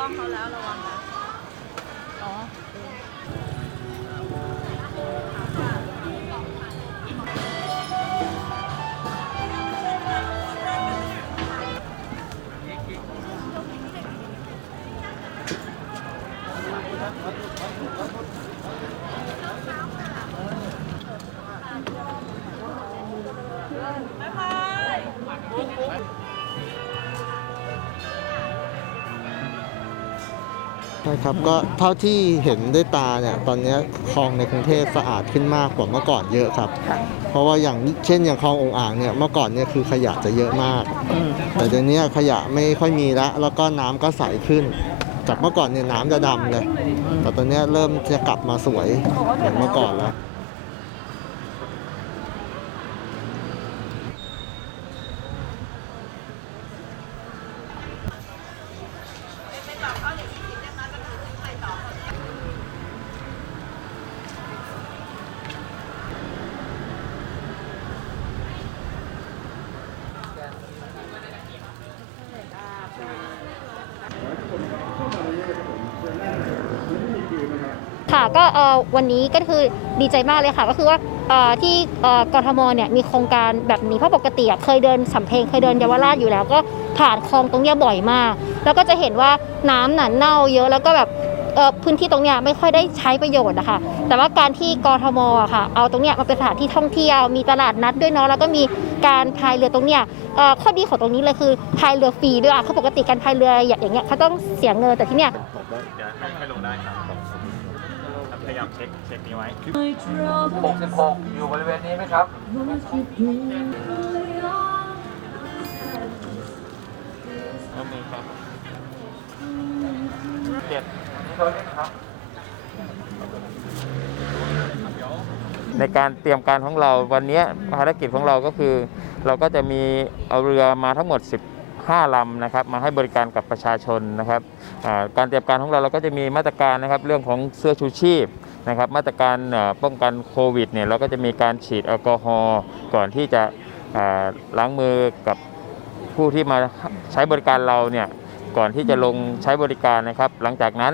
ต้องเขาแล้วระวังนะอ๋อบ๊ายบาย ใช่ครับก็เท่าที่เห็นด้วยตาเนี่ยตอนเนี้ยคลองในกรุงเทพสะอาดขึ้นมากกว่าเมื่อก่อนเยอะครับ เพราะว่าอย่างเช่นอย่างคลององอ่างเนี่ยเมื่อก่อนเนี่ยคือขยะจะเยอะมาก แต่เดี๋ยวนี้ขยะไม่ค่อยมีแล้วแล้วก็น้ำก็ใสขึ้น จากเมื่อก่อนเนี่ยน้ำจะดำเลยแต่ตอนเนี้ยเริ่มจะกลับมาสวยเหมือนเมื่อก่อนแล้ว ค่ะก็วันนี้ก็คือดีใจมากเลยค่ะ ก็คือว่าที่เอ่อกทมเนี่ยมีโครงการแบบนี้เพราะปกติอะเคยเดินสำเพ็งเคยเดินเยาวราชอยู่แล้ว ก็ผ่านคลองตรงเนี้ยบ่อยมาก แล้วก็จะเห็นว่าน้ำหนาเน่าเยอะแล้วก็แบบพื้นที่ตรงเนี้ยไม่ค่อยได้ใช้ประโยชน์นะคะแต่ว่าการที่กทมอะค่ะ เอาตรงเนี้ยมาเป็นสถานที่ท่องเที่ยว มีตลาดนัดด้วยเนาะ แล้วก็มีการพายเรือตรงเนี้ยข้อดีของตรงนี้เลยคือพายเรือฟรีด้วยอะเขาปกติการพายเรืออย่างเงี้ยเขาต้องเสียเงินแต่ที่เนี้ย พยายามเช็คเช็คนี้ไว้ 66 อยู่บริเวณนี้ไหมครับ เอามือครับเจ็ดนี่เราเล่นครับ ในการเตรียมการของเราวันนี้ภารกิจของเราก็คือ เราก็จะมีเอาเรือมาทั้งหมด 5ลำนะครับมาให้บริการกับประชาชนนะครับการเตรียมการของเราเราก็จะมีมาตรการนะครับเรื่องของเสื้อชูชีพนะครับมาตรการป้องกันโควิดเนี่ยเราก็จะมีการฉีดแอลกอฮอล์ก่อนที่จะล้างมือกับผู้ที่มาใช้บริการเราเนี่ยก่อนที่จะลงใช้บริการนะครับ หลังจากนั้น